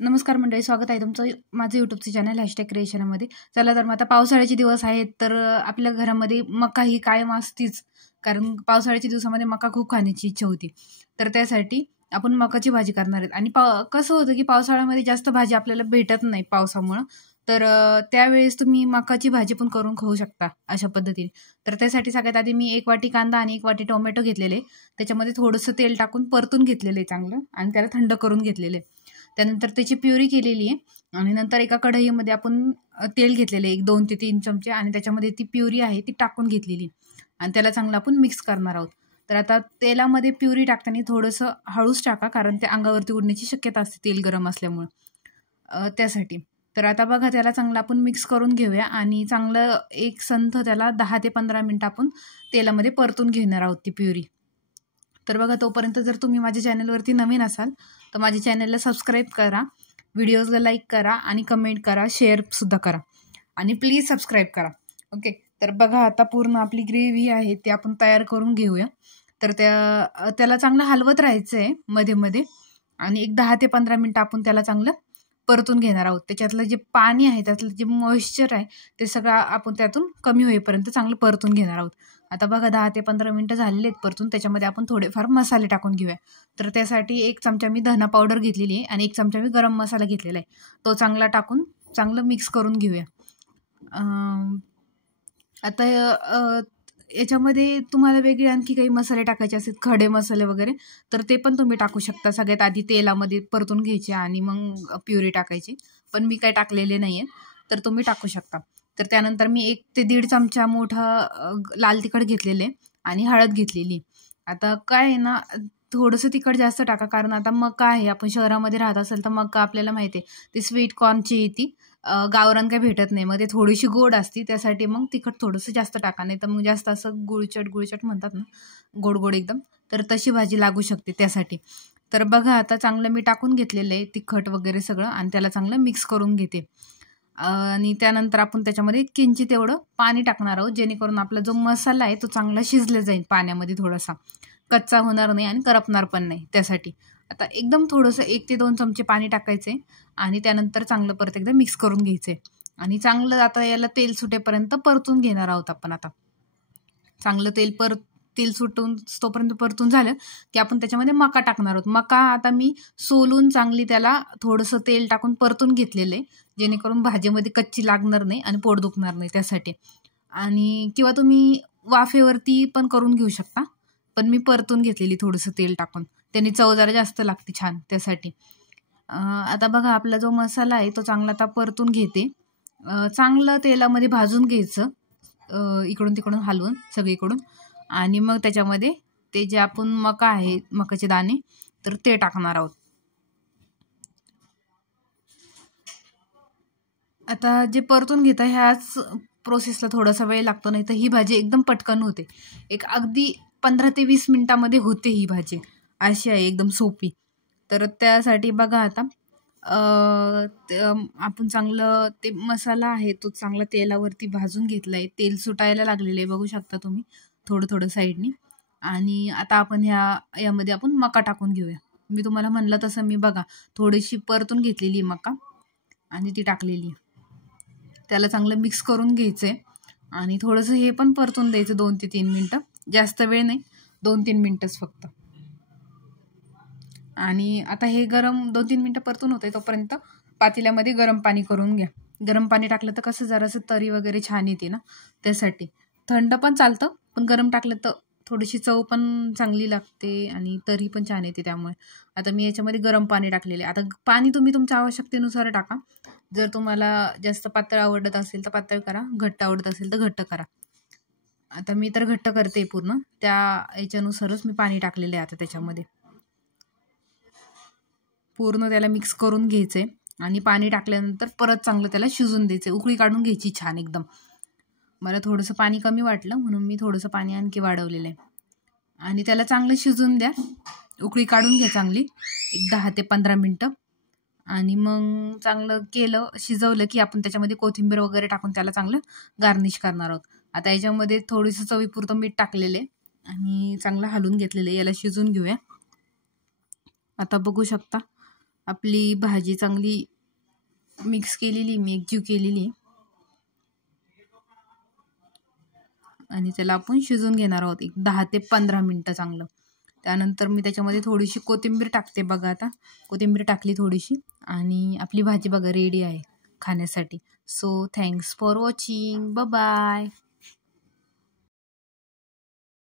नमस्कार मंडळी, स्वागत आहे तुमचं माझं यूट्यूबचं चॅनल #क्रिएशनमध्ये. चला तर मग आता पावसाळ्याचे दिवस आहेत, तर आपल्या घरामध्ये मका ही कायम असतीच, कारण पावसाळ्याच्या दिवसामध्ये मका खूप खाण्याची इच्छा होती. तर त्यासाठी आपण मकाची भाजी करणार आहेत. आणि कसं होतं की पावसाळ्यामध्ये जास्त भाजी आपल्याला भेटत नाही पावसामुळं, तर त्यावेळेस तुम्ही मकाची भाजी पण करून खाऊ शकता अशा पद्धतीने. तर त्यासाठी सगळ्यात आधी मी 1 वाटी कांदा आणि 1 वाटी टोमॅटो घेतलेले, त्याच्यामध्ये थोडंसं तेल टाकून परतून घेतलेलं आहे चांगलं, आणि त्याला थंड करून घेतलेले. त्यानंतर त्याची प्युरी केलेली आहे, आणि नंतर एका कढईमध्ये आपण तेल घेतलेले 1 2 ते 3 चमचे, आणि त्याच्यामध्ये ती प्युरी आहे ती टाकून घेतलेली, आणि त्याला चांगलं आपण मिक्स करणार आहोत. तर आता तेलामध्ये प्युरी टाकताना थोडंसं हळूच टाका, कारण ते अंगावरती उडण्याची शक्यता असते तेल गरम असल्यामुळं, त्यासाठी. तर आता बघा, त्याला चांगलं आपण मिक्स करून घेऊया, आणि चांगलं एक संथ त्याला 10 ते 15 मिनिटं आपण तेलामध्ये परतून घेणार आहोत ती प्युरी. तर बघा, तोपर्यंत जर तुम्ही माझ्या चॅनलवरती नवीन असाल तर माझ्या चॅनलला सबस्क्राईब करा, व्हिडिओजला लाईक करा, आणि कमेंट करा, शेअरसुद्धा करा, आणि प्लीज सबस्क्राईब करा. ओके. तर बघा, आता पूर्ण आपली ग्रेव्ही आहे ती आपण तयार करून घेऊया. तर त्याला चांगलं हलवत राहायचं आहे मध्ये मध्ये, आणि एक 10 ते 15 मिनिटं आपण त्याला चांगलं परतून घेणार आहोत. त्याच्यातलं जे पाणी आहे, त्यातलं जे मॉइश्चर आहे, ते सगळं आपण त्यातून कमी होईपर्यंत चांगलं परतून घेणार आहोत. आता बघा, 10 ते 15 मिनिटं झालेले आहेत परतून. त्याच्यामध्ये आपण थोडेफार मसाले टाकून घेऊया. तर त्यासाठी 1 चमचा मी धना पावडर घेतलेली आहे, आणि 1 चमचा मी गरम मसाला घेतलेला आहे. तो चांगला टाकून चांगलं मिक्स करून घेऊया. आता याच्यामध्ये तुम्हाला वेगळे आणखी काही मसाले टाकायचे असतील, खडे मसाले वगैरे, तर ते पण तुम्ही टाकू शकता. सगळ्यात आधी तेलामध्ये परतून घ्यायचे आणि मग प्युरी टाकायची, पण मी काही टाकलेले नाही आहे, तर तुम्ही टाकू शकता. तर त्यानंतर मी 1 ते 1.5 चमचा मोठा लाल तिखट घेतलेले, आणि हळद घेतलेली. आता काय आहे ना, थोडंसं तिखट जास्त टाका, कारण आता मका आहे, आपण शहरामध्ये राहत असेल तर मका आपल्याला माहिती आहे ती स्वीट कॉर्नची येते, गावरान काही भेटत नाही, मग ते थोडीशी गोड असते, त्यासाठी मग तिखट थोडंसं जास्त टाका, नाही तर मग जास्त असं गुळचट गुळचट म्हणतात ना, गोड गोड एकदम, तर तशी भाजी लागू शकते त्यासाठी. तर बघा, आता चांगलं मी टाकून घेतलेलं आहे तिखट वगैरे सगळं, आणि त्याला चांगलं मिक्स करून घेते. आणि त्यानंतर आपण त्याच्यामध्ये किंचित एवढं पाणी टाकणार आहोत, जेणेकरून आपला जो मसाला आहे तो चांगला शिजला जाईल पाण्यामध्ये, थोडासा कच्चा होणार नाही आणि करपणार पण नाही त्यासाठी. आता एकदम थोडंसं 1 ते 2 चमचे पाणी टाकायचे, आणि त्यानंतर चांगलं परत एकदा मिक्स करून घ्यायचे, आणि चांगलं आता याला तेल सुटेपर्यंत परतून घेणार आहोत आपण. आता चांगलं तेल सुटून तोपर्यंत परतून झालं की आपण त्याच्यामध्ये मका टाकणार आहोत. मका आता मी सोलून चांगली त्याला थोडंसं तेल टाकून परतून घेतलेलं आहे, जेणेकरून भाजीमध्ये कच्ची लागणार नाही आणि पोट दुखणार नाही त्यासाठी. आणि किंवा तुम्ही वाफेवरती पण करून घेऊ शकता, पण मी परतून घेतलेली थोडंसं तेल टाकून, त्याने चव जरा जास्त लागते छान त्यासाठी. आता बघा, आपला जो मसाला आहे तो चांगला आता परतून घेते. चांगलं तेलामध्ये भाजून घ्यायचं, इकडून तिकडून हलवून सगळीकडून, आणि मग त्याच्यामध्ये ते जे आपण मका आहे, मकाचे दाणे, तर ते टाकणार आहोत. आता जे परतून घेता, ह्याच प्रोसेसला थोडासा वेळ लागतो, नाही तर ही भाजी एकदम पटकन होते. एक अगदी 15 ते 20 मिनिटामध्ये होते ही भाजी, अशी आहे, एकदम सोपी. तर त्यासाठी बघा, आता आपण चांगलं ते मसाला आहे तो चांगला तेलावरती भाजून घेतला आहे, तेल सुटायला लागलेलं आहे, बघू शकता तुम्ही, थोडं थोडं साईडनी. आणि आता आपण यामध्ये आपण मका टाकून घेऊया. मी तुम्हाला म्हणलं तसं, मी बघा थोडीशी परतून घेतलेली मका, आणि ती टाकलेली. त्याला चांगलं मिक्स करून घ्यायचं आहे, आणि थोडंसं हे पण परतून द्यायचं 2 ते 3 मिनटं, जास्त वेळ नाही, 2-3 मिनटंच फक्त. आणि आता हे गरम 2-3 मिनटं परतून होते, तोपर्यंत पातेल्यामध्ये गरम पाणी करून घ्या. गरम पाणी टाकलं तर कसं जरासं तरी वगैरे छान येते ना, त्यासाठी. थंड पण चालतं, पण गरम टाकलं तर थोडीशी चव पण चांगली लागते, आणि तरी पण छान येते, त्यामुळे आता मी याच्यामध्ये गरम पाणी टाकलेले. आता पाणी तुम्ही तुमच्या आवश्यकतेनुसार टाका. जर तुम्हाला जास्त पातळ आवडत असेल तर पातळ करा, घट्ट आवडत असेल तर घट्ट करा. आता मी तर घट्ट करते पूर्ण, त्या याच्यानुसारच मी पाणी टाकलेलं आहे. आता त्याच्यामध्ये पूर्ण त्याला मिक्स करून घ्यायचे, आणि पाणी टाकल्यानंतर परत चांगलं त्याला शिजून द्यायचं, उकळी काढून घ्यायची छान एकदम. मला थोडंसं पाणी कमी वाटलं, म्हणून मी थोडंसं पाणी आणखी वाढवलेलं आहे, आणि त्याला चांगलं शिजून द्या, उकळी काढून घ्या चांगली, एक 10 ते 15 मिनटं. आणि मग चांगलं शिजवलं की आपण त्याच्यामध्ये कोथिंबीर वगैरे टाकून त्याला चांगलं गार्निश करणार आहोत. आता याच्यामध्ये थोडंसं चवीपुरतं मीठ टाकलेलं आहे, आणि चांगलं हलवून घेतलेलं आहे. याला शिजून घेऊया. आता बघू शकता, आपली भाजी चांगली मिक्स केलेली, मी एकजीव केलेली आणि त्याला आपण शिजवून घेणार आहोत एक 10 ते 15 मिनटं चांगलं. त्यानंतर मी त्याच्यामध्ये थोडीशी कोथिंबीर टाकते बघा. आता कोथिंबीर टाकली थोडीशी आणि आपली भाजी बघा रेडी आहे खाण्यासाठी. So thanks for watching. Bye.